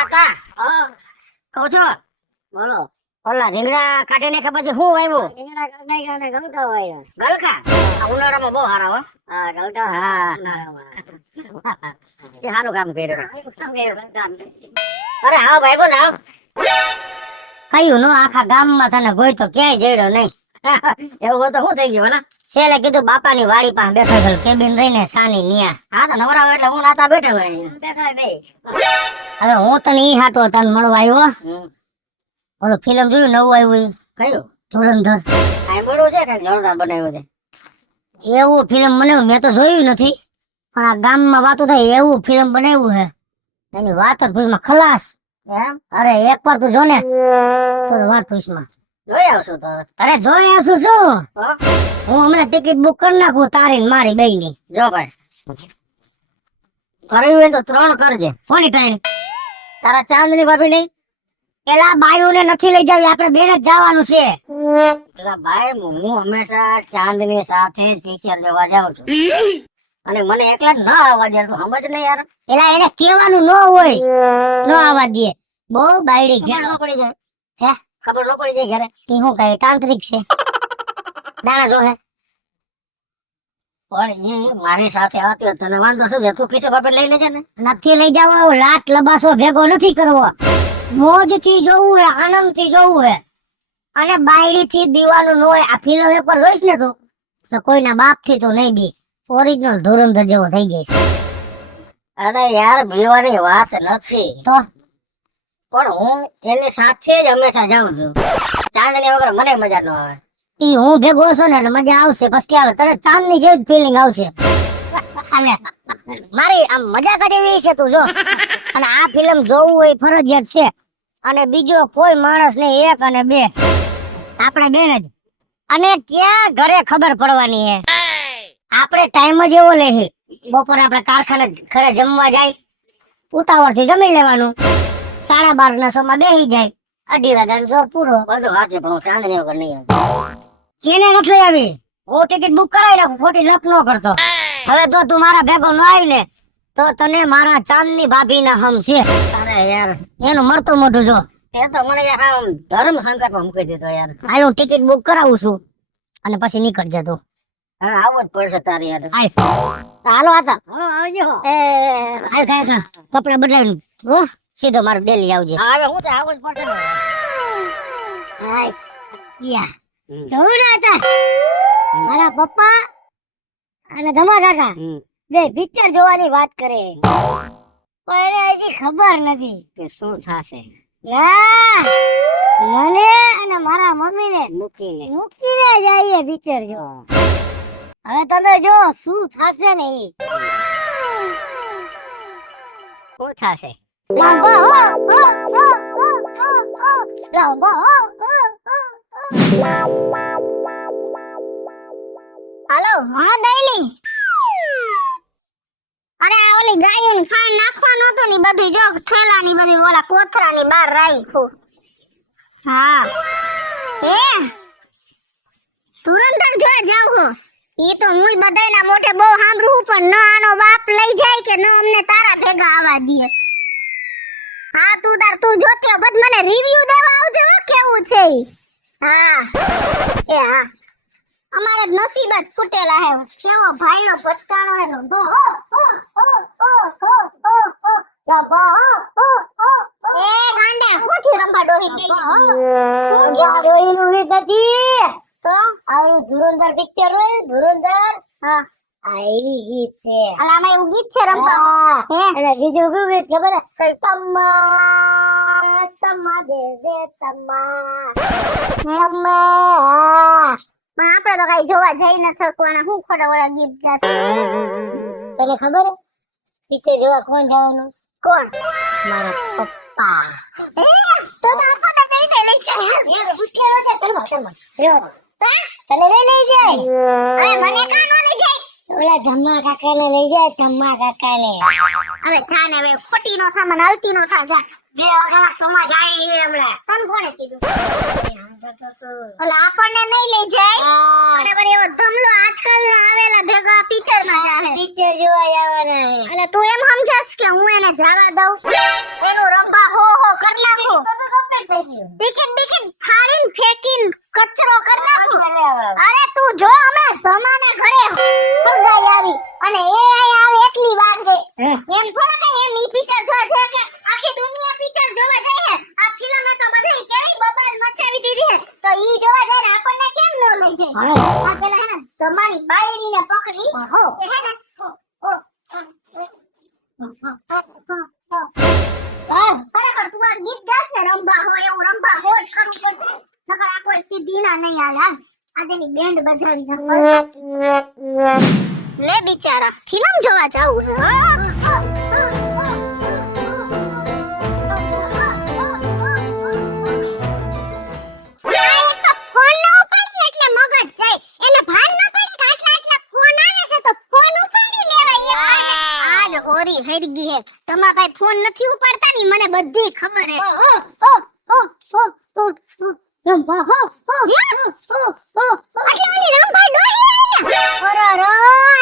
કાકા કહો છો બોલો. ઓલા રીંગણા કાઢીને કે પછી હું આવ્યું રીંગણા કાઢી કાઢે ગલકા વાયા. ગલકા આ ઉનાળામાં બહુ સારા હો હા ગલકા હા. એ સારું કામ કર્યું અરે હા ભાઈ બોલ આવ કયું નો આખા ગામમાં તને ગોઈ તો ક્યાંય જડ્યો નહીં. એવું હોય તો શું થઈ ગયું ને છેલ્લે કીધું બાપાની વાડી પાસે બેઠો છે કેબિન રહીને સાની નિયા. હા તો નવરા હોય એટલે હું નાતા બેઠો હોય બેઠા બે હવે હું તને ઈ હાટો તને મળવા આવ્યો. ઓલો ફિલ્મ જોયું નવું આવ્યું કયું ધુરંધર? કાંઈ બોલવું છે કે જોરદાર બનાવ્યું છે એવું ફિલ્મ બનાવ્યું મેં તો જોયું નથી પણ આ ગામમાં વાતો થાય એવું ફિલ્મ બનાવ્યું છે. એની વાત જ પૂછમાં ખલાસ. એમ અરે એકવાર તું જો ને તો વાત પૂછમાં. જોઈ આવશું તો અરે જોઈ આવશું શું? હો? હું હમણાં ટિકિટ બુક કરી નાખું તારી ને મારી બેયની. જો ભાઈ કરવી હોય તો 3 કરજે કોની ટ્રેન? તારા ચાંદની ભાભી નહીં પેલા બાયુને નથી લઈ જાવી આપણે બેને જ જવાનું છે. પેલા ભાઈ હું હંમેશા ચાંદની સાથે પિક્ચર જોવા જાઉં છું અને મને એકલા જ ના આવવા દે તો સમજ નહીં યાર એલા એને કેવાનું ન હોય ન આવવા દે. બહુ બાયડી ખબર ઘેર ન પડી જાય હે ખબર ન પડી જાય ઘરે ઈ હું કઈ તાંત્રિક છે દાણા જો હે. પણ એ મારી સાથે આવતી હોય તને વાંધો શું છે તું કિસ્સો ભાભી લઈ લેજે ને નથી લઈ જાવો લાટ લબાસો ભેગો નથી કરવો. મોજ થી જોવું હે આનંદ થી જોવું હે અને બાયડી થી દીવાનું ન હોય. આ ફિલ્મ એકવાર જોઈશ ને તો કોઈના બાપ થી તો નહીં બી ઓરિજિનલ ધુરંધર જેવો થઈ જઈશ. અરે યાર બીવાની વાત નથી તો પણ હું એની સાથે જ હંમેશા જાઉં છું ચાંદની વગર મને મજા ન આવે ઈ હું ભેગો છો ને એટલે મજા આવશે. પછી આવે તને ચાંદની જેવી ફિલિંગ આવશે. અને મારી આમ મજાક જ એવી છે તું જો. અને આ ફિલ્મ જોવું હોય ફરજિયાત છે અને બીજો કોઈ માણસ નહીં એક અને બે આપણે બેન જ. અને ક્યાં ઘરે ખબર પડવાની હે આપણે ટાઈમ જ એવો લે છે બપોરે આપણે કારખાને ઘરે જમવા જાય ઉતાવળ થી જમી લેવાનું 12:30 ના શોમાં બેસી જાય 2:30 વાગ્યાનો શો પૂરો. બધું વાંચે પણ હું ચાંદની વગર નહીં આવે એને નથી લઈ આવી હું ટિકિટ બુક કરાવી નાખું ખોટી લપ ન કરતો. હવે જો તું મારા ભેગો ન આવી ને તો તને મારા ચાંદની ભાભી ના હમ છે. અરે યાર એનું મળતું મોઢું જો. એ તો મને યાર આમ ધર્મ સંકટમાં મૂકી દીધો યાર હાલ હું ટિકિટ બુક કરાવું છું અને પછી નીકળજે તું. હવે આવવું જ પડશે તારી યાર હાલ હાલો આતા આવજો એ હાલ થાય કપડા બદલાવીને હો સીધો મારે દિલ્હી આવજે. હવે હું તો આવવું જ પડશે ને હાય યા જોઉં હતા મારા પપ્પા અને ધમા કાકા બે પિક્ચર જોવાની વાત કરે પણ એને હજી ખબર નથી કે શું થશે યા મને અને મારા મમ્મીને મૂકીને જઈએ પિક્ચર જોવા. હવે તમે જો શું થશે ને ઈ શું થશે લાંબા લાંબા હાલો હા દઈની અરે આ ઓલી ગાયોની ફાઈન નાખવાનું હતું ને બધી જો થેલાની બધી ઓલા કોથરાની બહાર રાખ્યું. હા એ ધુરંધર જોવા જાવ હો ઈ તો હું બધાયના મોઢે બહુ સાંભળું પણ ન આનો બાપ લઈ જાય કે ન અમને તારા ભેગા આવવા દે. હા તું જોતી બધ મને રિવ્યુ દેવા આવજો કેવું છે ઈ. હા એ હા અમારે નસીબ જ ફૂટેલા હે કેવો ભાઈનો પટકાણો એનો દો એ ગાંડા કોથી રંભા ડોહી ગઈ હું જો ડોહી નું રીત હતી તો આવું ધુરંધર પિક્ચર હોય ધુરંધર હા આઈ ગીત છે આલામાં એવું ગીત છે રંભા હે અને બીજું કયું ગીત ખબર હે કઈ તમ્મા તમ્મા દે દે તમ્મા તમ્મા પણ આપણે તો કઈ જોવા જઈ ન શકવાના હું ખોટા વાળા ગીત ગાશે. તને ખબર હે પિક્ચર જોવા કોણ જવાનું? કોણ? મારા પપ્પા. તો આપણને બેને લઈ જાય યાર ભૂખ્યા નતા ચલવા તને લઈ જાય અરે મને કાં નો લઈ જાય ઓલા ધમ્મા કાકાને લઈ જાય ધમ્મા કાકાને. હવે થાને હવે ફટી નો થા મને હલતી નો થા જા 2 વાગ્યાના શોમાં જાય હમણાં તને કોણે કીધું? ઓલા આપણને નહીં લઈ જાય અને વળી એવો ધમલો આજકાલ આવેલા ભેગા પિક્ચર માં જાહે પિક્ચર જોવા જવાના એટલે તું એમ સમજસ કે હું એને જવા દઉં એનું રંભા કરી નાખું. ટિકિટ બિકિટ ફાડીને ફેંકીને કચરો કરી નાખું. અરે તું જો હમણાં જમાને ઘરે ફુગાઈ આવી અને એ આય આવે એટલી વાર છે. એમ થોડા કઈ એમ ઈ પિક્ચર જોવા છે કે આખી દુનિયા પિક્ચર જોવા જાય છે. આ ફિલ્મે તો બધી કેવી બબાલ મચાવી દીધી છે. તો ઈ જોવા જાય ને આપણને કેમ ન લઈ જાય? આ પેલા હે ને તમારી બાયડીને પકડી કે હે ને ખરેખર તું આ ગીત ગાસ ને રંભા હોય એવું રંભા હોય જ ખરું પડશે. નકર આ કોઈ સીધી ના નહીં હાલે. આ તેની બેન્ડ બજાવી નાખો. લે બિચારા ફિલ્મ જોવા જાવું છે. ઓરી હરગી હે તમારા ભાઈ ફોન નથી ઉપાડતા ની મને બધી ખબર હે. રંભા હો આટલી રંભા ડોહી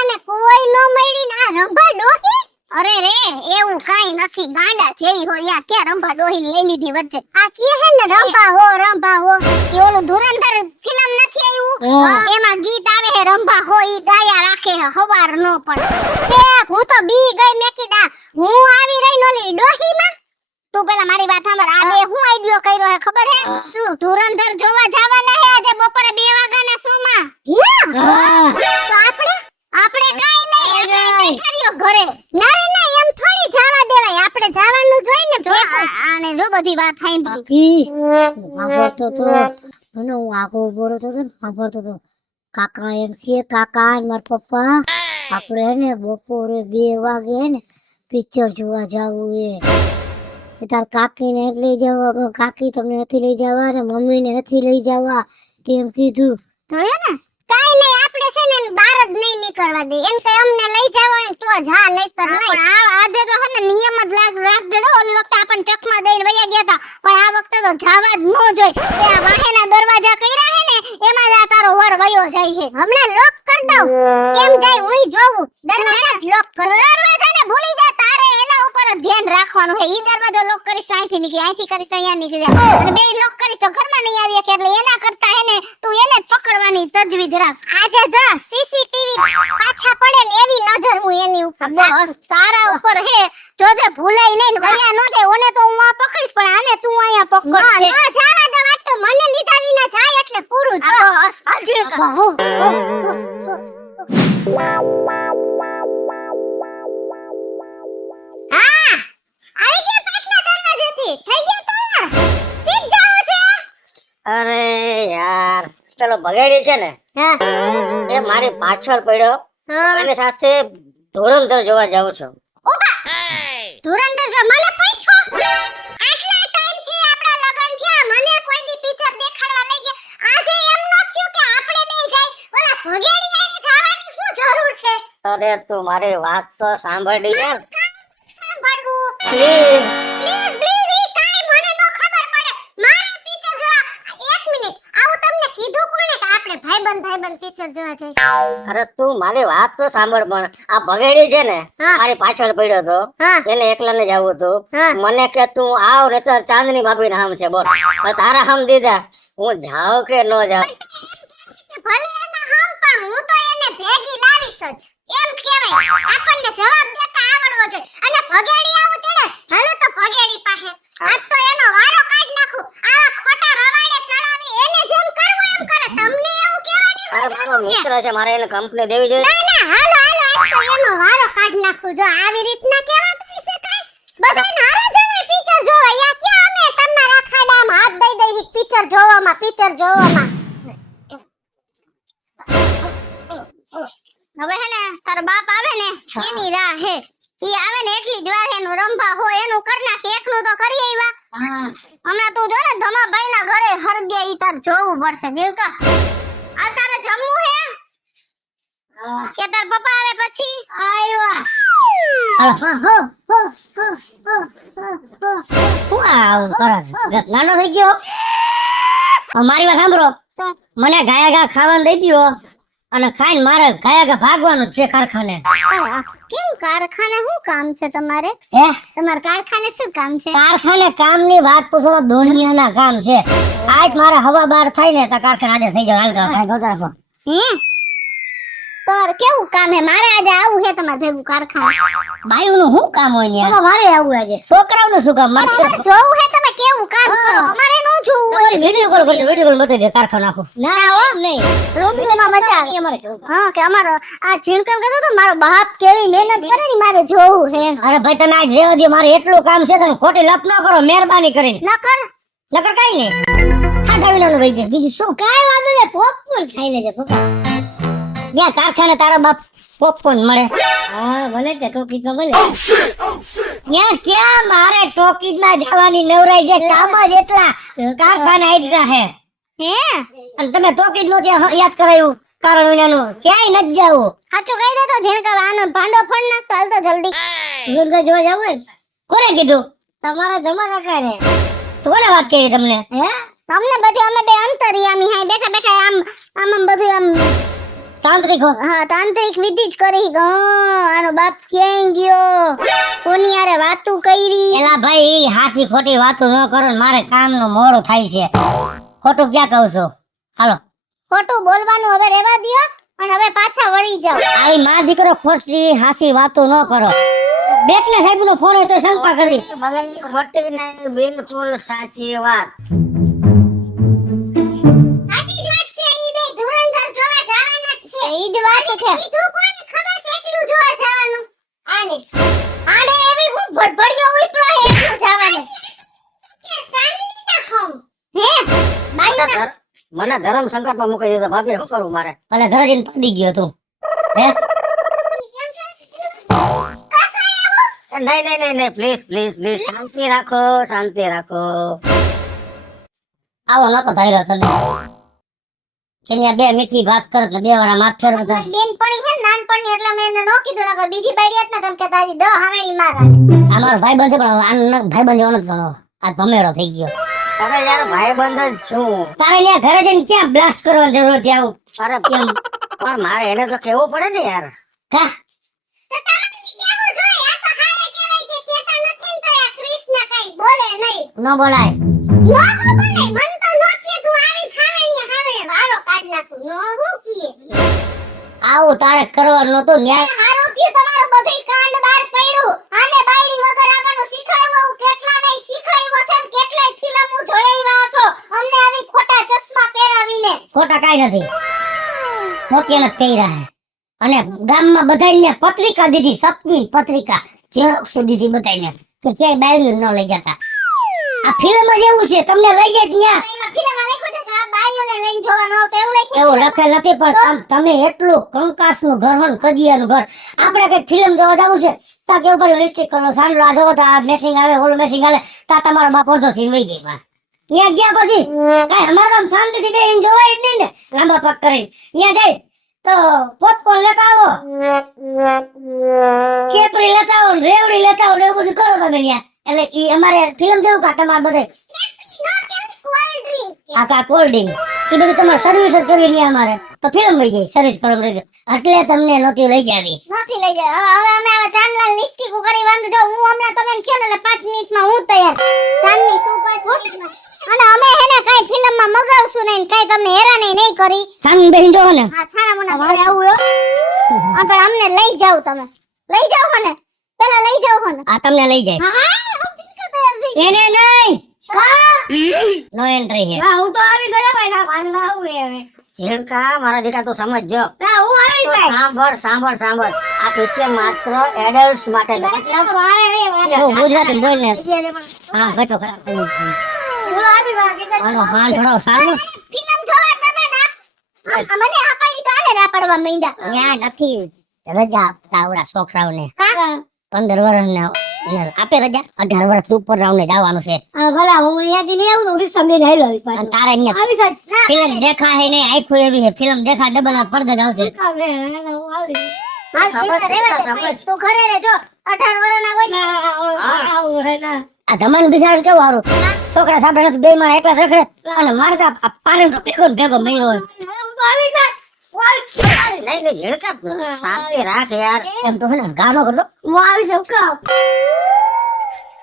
અને કોઈ નો મળી ના રંભા ડોહી. અરે રે એવું કાઈ નથી ગાંડા જેવી હોય યા કે રંભા ડોહી ને લઈ લીધી વચ્ચે. આ કે હે ને રંભા હો એ ઓલું ધુરંધર ફિલ્મ નથી આવ્યું એમાં ગીત આવે હે રંભા હો ઈ ગાયા રાખે હે હવાર નો પડે. હું તો બી ગઈ મેં કીધા હું આવી રહી નોલી ડોહી માં. તું પેલા મારી વાત સાંભળ. આ બે હું આઈડિયો કર્યો હે ખબર હે? શું ધુરંધર જોવા જવાના હે આજે બપોરે 2 વાગ્યાના શો માં. તો આપણે કાઈ નહીં આપણે બેઠારીઓ ઘરે. ના એમ થોડી જવા દેવાય આપણે જવાનું જોઈ ને. જો આને જો બધી વાત થાય બાકી સાંભળતો તો મને હું આગો બોલો તો સાંભળતો તો કાકા એમ કે કાકા ને મારા પપ્પા આપણે હે ને બપોરે 2 વાગે હે ને પિક્ચર જોવા જાવું એ તાર કાકીને લઈ જવા. કાકી તમને નથી લઈ જવા ને મમ્મીને નથી લઈ જવા કેમ કીધું તો હે ને કાઈ નહીં આપણે છે ને બહાર જ નહીં નીકળવા દે. એમ કે અમને લઈ જાવ હોય તો જા નહીં તો નહીં. આ આદે તો હે ને નિયમ જ રાખ દેજો. ઓલી વખતે આપણ ચકમા દઈને વયા ગયા હતા પણ આ વખતે તો જાવા જ ન જોઈ. તે આ વાહેના દરવાજા કર્યા હે ને એમાં જ આ તારો વર વયો જાય છે. હમણાં લોક કર દઉં કેમ જાય હું જોઉં. દરવાજા લોક કર. દરવાજાને ભૂલી જા તારે એના ઉપર જ ધ્યાન રાખવાનું છે. ઈ દરવાજો લોક કરીશ અહીંથી નીકળી અહીંથી કરીશ અહીંયા નીકળી અને બે લોક કરીશ તો ઘરમાં નહીં આવીએ કે એટલે એના કરતા હે ને તું એને જ પકડવાની તજવીજ રાખ. આજે જો સીસીટીવી પાછા પડે ને એવી નજર હું એની ઉપર. બસ તારા ઉપર હે જોજે ભૂલાય નહીં ને વયા ન જાય. ઓને તો હું આ પકડીશ પણ આને તું અહીંયા પકડજે. ના જાવા દે વાત તો મને લીધા વિના જાય એટલે પૂરું. બસ આજે અરે યાર પેલો બગાડી છે ને એ મારી પાછળ પડ્યો. એની સાથે ધુરંધર જોવા જાઉં છું. ધુરંધર જો મને પૂછો આટલા ટાઈમ થી આપડા લગન થયા મને કોઈ દી પિક્ચર દેખાડવા લઈ ગયા. આજે એમ ન થયું કે આપણે બે જાય ઓલા ભગેડી આઈને જવાની શું જરૂર છે? અરે તું મારી વાત તો સાંભળી યાર સાંભળવું પ્લીઝ. પ્લીઝ ઈ કાઈ મને ન ખબર પડે. મારે પિક્ચર જોવા 1 મિનિટ આવું તમને કીધું કોણે કે આપણે ભાઈબંધ પિક્ચર જોવા જઈએ? અરે તું મારી વાત તો સાંભળ. પણ આ બગાડી છે ને મારી પાછળ પડ્યો તો એને એકલાને જ આવું હતું. મને કે તું આવ ને તાર ચાંદની ભાભી ના હમ છે બોલ. તારા હમ દીધા હું જાઉં કે ન જાઉં? ભલે એના હમ પણ હું તો એને ભેગી લાવીશ જ. એમ કહેવાય આપણને જવાબ દેતા આવડવો જોઈએ. અને ભગેડી આવું છે ને હાલો તો ભગેડી પાસે આજ તો એનો વારો કાઢ નાખું. આ ખોટા રવાડે ચડાવી એને જેમ કરવું એમ કરે. તમને એવું કહેવાની અરે મારો મિત્ર છે મારે એને કંપની દેવી જોઈએ. ના હાલો આજ તો એનો વારો કાઢ નાખું. જો આવી રીતના કહેવાતું છે કાઈ બધાને હારે જવાય પિક્ચર જોવા. યા ક્યાં અમે તમારા ખાડામાં હાથ દઈ દઈ પિક્ચર જોવામાં. હવે હે ને તારો બાપ આવે ને એની રાહ હે. ઈ આવે ને એટલી જ વાર એનું રંભા હોય એનું કર નાખી. એકલું તો કરી આવ્યા. હમણાં તું જો ને ધમાભાઈ ના ઘરે હરગે ઈ તાર જોવું પડશે. જીવકા આ તારે જમવું હે કે તાર પપ્પા આવે પછી? આવ્યા હું આવું કરે નાનો થઈ ગયો. મારી વાત સાંભળો મને ગાયા ગા ખાવાનું દઈ દ્યો અને ખાઈને મારે ખાયા ભાગવાનું જ છે કારખાને. કેમ કારખાને શું કામ છે તમારે? હે તમારે કારખાને શું કામ છે? કારખાને કામની વાત પૂછો તો દુનિયાના કામ છે. આજ મારે હવા બાર થાય ને તો કારખાને હાજર થઈ જાવ. હાલ કાંઈ ગોતા રાખો. હે તમારે કેવું કામ હે? મારે આજે આવું છે તમારે ભેગું કારખાને. બાયુનું શું કામ હોય ને? મારે આવું આજે. છોકરાઓનું શું કામ? મારે અમારે જોવું હે તમે કેવું કામ કરો. અમારે નો જોવું હોય. વિડિયો કોલ કરજો. વિડિયો કોલ બતાવી દે કારખાનું આખું. ના હો નહીં. રૂબરૂમાં બતાવે. અમારે જોવું. હા કે અમારો આ ઝીણકમ કહેતો તો મારો બાપ કેવી મહેનત કરે ને મારે જોવું હે. અરે ભાઈ તમે આજ રેવા દો. મારે એટલું કામ છે તમે ખોટી લપ ન કરો મહેરબાની કરીને. નકર નકર કાઈ નહીં. ખાધા વિનાનું વહી જાય. બીજું શું? કાઈ વાંધો નહીં. પોપકોર્ન ખાઈ લેજે પપ્પા. ત્યાં કારખાને તારા બાપ પોપકોર્ન મળે. હા ભલે તે ટોકીજમાં મળે. ત્યાં ક્યાં મારે ટોકીજમાં જવાની નવરાઈ છે. કામ જ એટલા કારખાના આટલા હે. હે અને તમે ટોકીજ નો ત્યાં યાદ કરાયું કારણ વિનાનું ક્યાંય નથી જાવું. સાચું કહી દે તો ઝીણકા આનો ભાંડો ફોડ નાખતો હાલ તો જલ્દી. દુર્ગા જોવા જાવ ને? કોને કીધું? તમારા જમા કાકા ને. તો કોને વાત કરી તમને? હે અમને બધી અમે બે અંતરિયામી હે બેઠા બેઠા આમ બધું આમ તાંત્રિક હો. હા તાંત્રિક વિધિ જ કરી કે આનો બાપ ક્યાં ગયો કોની યારે વાતું કરી. એલા ભાઈ હાસી ખોટી વાતો ન કરો ને મારે કામનું મોડું થાય છે. ખોટું ક્યાં કહું છું? હાલો ખોટું બોલવાનું હવે રહેવા દ્યો અને હવે પાછા વળી જાઓ. આવી માં દીકરો ખોટી હાસી વાતો ન કરો. બેકના સાહેબ નો ફોન હોય તો શંકા કરી. મગજની ખોટી નહીં, બિલકુલ સાચી વાત. સાચી જ વાત છે. ઈ બે ધુરંધર જોવા જવાના જ છે. ઈ જ વાત છે. ઈ તું કોની ખબર છે એકલું જોવા જવાનું? આને એવી હું ભડભડિયો ઉઈપડો હે એકલું જવાનું. કે સાની હમ હે બાઈના મને ધર્મ સંકટમાં મૂકી દીધો. ભાભી શું કરું મારે? ભલે ઘરે જઈને પડી ગયો તું. હે નહીં નહીં નહીં નહીં, પ્લીઝ પ્લીઝ પ્લીઝ શાંતિ રાખો, શાંતિ રાખો. આવો નતો ધાર્યો તને કે ન્યા બે મીઠી વાત કરે એટલે બે વાર માફ ફેરવો થાય. બેન પડી છે નાનપણની એટલે મેં એને નો કીધું નકર બીજી બાઈડી હતી ને તમ કે તારી દ હાવેલી મારા. આ મારો ભાઈબંધ છે પણ આનો ભાઈબંધ જેવો નથી ગણો. આ ભમેડો થઈ ગયો. અરે યાર ભાઈબંધ જ છું. તારે ન્યા ઘરે જઈને ક્યાં બ્લાસ્ટ કરવાની જરૂર હતી? આવું અરે કેમ પણ મારે એને તો કેવું પડે ને યાર. કા તો તમારે કેવું જોઈએ? આ તો હારે કહેવાય કે કેતા નથી ને તો આ કૃષ્ણ કઈ બોલે નહીં. ન બોલાય. નો હું બોલે મન તો નો કે તું આવી હાવેલી હાવે વારો કાઢ નાખું. નો હું કીએ આવું તારે કરવાનું નતું. ન્યાય હારું થી તમારો બધું કાંડ બાર પડ્યું. આને બાયડી વગર આપણું શીખડાવ્યું કેટલા નહીં શીખડાવ્યું છે ને કેટલાય ફિલ્મો જોઈ રહ્યા છો અમને આવી ખોટા ચશ્મા પહેરાવીને. ખોટા કાઈ નથી. મોતિયા નથી પહેર્યા હે. અને ગામમાં બધાને પત્રિકા દીધી. સપની પત્રિકા ઝેરોક્ષ દીધી બધાને કે ક્યાંય બાયરી ન લઈ જતા. આ ફિલ્મ જ એવું છે. તમને લઈ જાય ત્યાં એમાં ફિલ્મમાં લખ્યું છે કે આ બાઈઓને લઈને જોવા ન આવતા એવું લખ્યું એવું લખેલ નથી. પણ તમે એટલું કંકાસનું ઘર હોય ને કદિયાનું ઘર. આપણે કઈક ફિલ્મ જોવા જવું છે તા કેવું પડ્યું લિસ્ટિક કરો સાંડલો આ જોવો તો આ મેસિંગ આવે ઓલું મેસિંગ આવે તા તમારો બાપ અડધો સીન વહી ગઈ માં. ત્યાં ગયા પછી કઈ અમારે આમ શાંતિથી બેહીને જોવાય જ નહીં ને. લાંબા પગ કરીને ત્યાં જાય તો પોપકોર્ન લેતા આવો, કેપરી લેતા આવો, રેવડી લેતા આવો ને એવું બધું કરો તમે ત્યાં. એટલે ઈ અમારે ફિલ્મ જેવું કા તમારે બધે કોલ્ડ ડ્રિંક આ કા કોલ્ડ ડ્રિંક એ બધું તમારે સર્વિસ જ કરવી નહીં અમારે તો ફિલ્મ લઈ જાય સર્વિસ કરવા રહી એટલે તમને નહોતી લઈ જાવી. નથી લઈ જાય. હવે અમે આવા ચાંદલાલ લિસ્ટિક કરી વાંધો જો હું હમણાં તમે એમ કહો ને એટલે 5 મિનિટમાં હું તૈયાર. ચાંદની તું 5 મિનિટમાં અને અમે હેને કઈ ફિલ્મમાં મગાવશું નહીં કઈ તમને હેરાન નહીં કરી. સાંગ બેહીને જોવો ને. હા થાણા મને મારે આવું હો. પણ અમને લઈ જાવ તમે લઈ જાવ મને પેલા લઈ જાવ મને. આ તમને લઈ જાય. હા હા હું દિનકા તૈયાર થઈ એને નહીં નો એન્ટ્રી હે. હું તો આવી ગયા ભાઈ ના વાંધા આવું હવે. ઝીણકા મારા દીકરા તું સમજજો. ના હું આવી તો ભાઈ સાંભળ સાંભળ સાંભળ. આ પિક્ચર માત્ર એડલ્ટ્સ માટે છે. હું ગુજરાતી બોલ ને. હા બેઠો ખરા. હું આવી વાર કે આનો હાલ થોડો સારો ફિલ્મ જોવા તમે ના મને આ પાડી તો આને ના પડવા માંડ્યા. ત્યાં નથી રજા આપતા છોકરાઓને હા 15 વર્ષના આપે રજા 18 વર્ષ ઉપર રાઉન્ડે જવાનું છે. ભલા હું અહીંયાથી નહીં આવું તો રિક્ષા મેં લઈ લઉં અને તારે અહીંયા ફિલ્મ દેખા હે ને આખું એવી છે ફિલ્મ દેખા ડબલ ના પડદા આવશે. તું ઘરે રહેજો 18 વર્ષના હોય આ ધમાન બિચાર કેવું હારું છોકરા સાંભળે બે માં એકલા રખડે અને મારે તો આ પાણી તો ભેગો ને ભેગો મહિનો હોય. નહીં નહીં ઝીણકા શાંતિ રાખ યાર એમ તો હે ને ગાનો કરતો હું આવી છું કા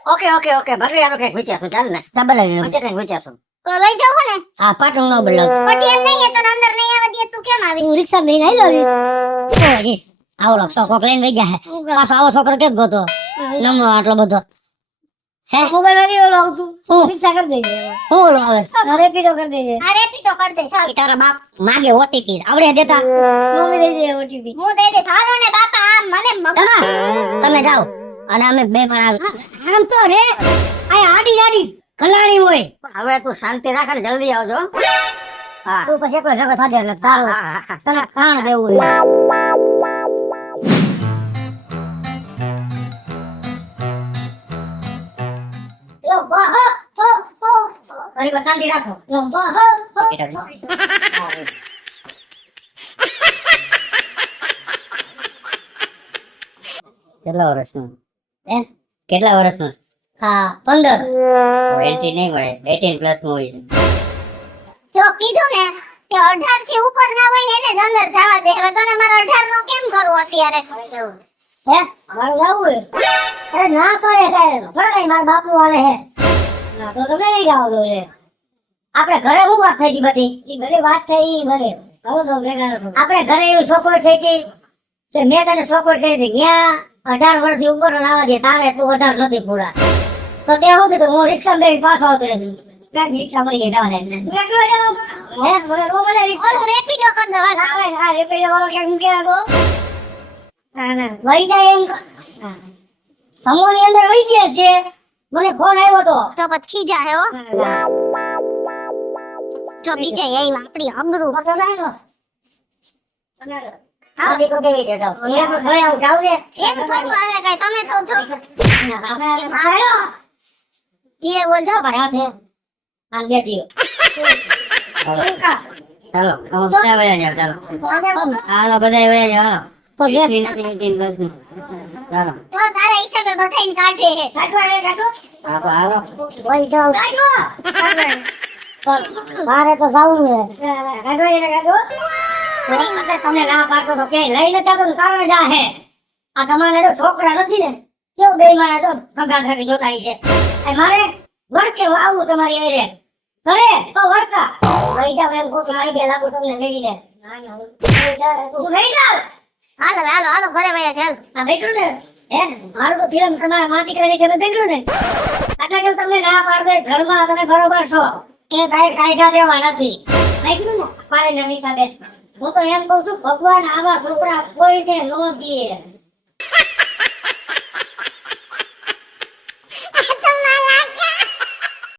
ઓકે ઓકે ઓકે બગડાનો કઈક વિચારશું ચાલ ને ડબલ વચ્ચે કઈક વિચારશું તો લઈ જાવ ને આ પાટણ નો બદલો પછી એમ નહીં તને અંદર નહીં આવવા દે તું કેમ આવી હું રિક્ષા લઈને આવી આવીશ આવો લક્ષો કોક લઈને વઈ જાય પાછો આવો છોકરો કેમ ગોતો નમો આટલો બધો હે મોબાઈલ માંથી ઓલો આવતું રિક્ષા કરી દેજે હું ઓલો આવે રેપિડો કરી દેજે આ રેપિડો કર દે ચાલ ઈ તારા બાપ માગે ઓટીપી આવડે દેતા મમ્મી દઈ દે ઓટીપી હું દઈ દે હાલો ને બાપા આ મને તમે જાઓ અને અમે બે પણ આવી આમ તો રે આ આડી આડી કલાણી હોય હવે તું શાંતિ રાખ અને જલ્દી આવજો હા તું પછી એકલો જગત હાજર ને તારો તને ખાણ દેવું છે લો બા હો હો ઘણી વાર શાંતિ રાખો લો બા હો કેટલા વર્ષનું એ કેટલા વર્ષનું હા 15 એન્ટ્રી નહીં મળે 18 પ્લસ મૂવી જો કીધું ને કે 18 થી ઉપર ના હોય ને એને જ અંદર જવા દે હવે તને મારો 18 નો કેમ કરવો અત્યારે હે મારું જાવું છે અરે ના પડે કાંઈ થોડા કઈ મારા બાપુ વાલે હે ના તો તમે નહીં જાઓ તો લે આપણે ઘરે શું વાત થઈ હતી બધી ઈ બધી વાત થઈ ઈ ભલે હવે તો ભેગા નથી આપણે ઘરે એવું સોકોર થઈ હતી કે મેં તને સોકોર કરી હતી ત્યાં 18 વર્ષથી ઉપર આવવા દે તારે તું 18 નથી પૂરા તો તે શું કીધું હું રિક્ષા બેન પાછો આવતો રહેતી રિક્ષા મળી ગઈ ડાને એકલો જાવ હે મને રો મને ઓલું રેપિડો કર દે વાત આ રેપિડો વાળો ક્યાંક મૂકી રાખો ના ના વહી જાય એમ તમોની અંદર વહી ગયા છે મને ફોન આવ્યો તો તો પછી ખીજા હે હો જો બીજા એ આપણી અબરૂ હા દીકો કેવી છે જાવ હું ઘરે આવું જાવ રે એમ થોડું હાલે કાંઈ તમે તો જો જે બોલજો ભર્યા છે આ બે દિયો ચાલો હવે બધા વયા જાવ ચાલો હાલો બધા વયા જાવ હાલો તો લે 18 પ્લસ નું ચાલો તો તારા હિસાબે બધાઈને કાઢે હે કાઢો હાલો હાલો વહી જાવ મારે તો જાવું છે કાઢો એને કાઢો તમને ના પાડતો તો કે લઈને ચાલો ને કારણ જા હે આ તમારે તો છોકરા નથી ને કેવું બે મારા તો ખંભા ખાલી જોતા છે મારે વળકે આવું તમારી એરે ઘરે તો વળકા લઈ જાવ એમ કહું છું આવી ગયા લાગુ તમને લઈને તું લઈ જાવ હાલો હાલો હાલો ઘરે વયા ચાલ આ બેઠું ને હે મારું તો ફિલ્મ તમારા માટી કરી છે બેઠું ને આટલા કેવું તમને ના પાડ દે ઘરમાં તમે બરોબર છો કે કાંઈ કાયદા દેવા નથી બેઠું ને પાડે નવી સાથે હું તો એમ કહું છું ભગવાન આવા છોકરા કોઈને ન દે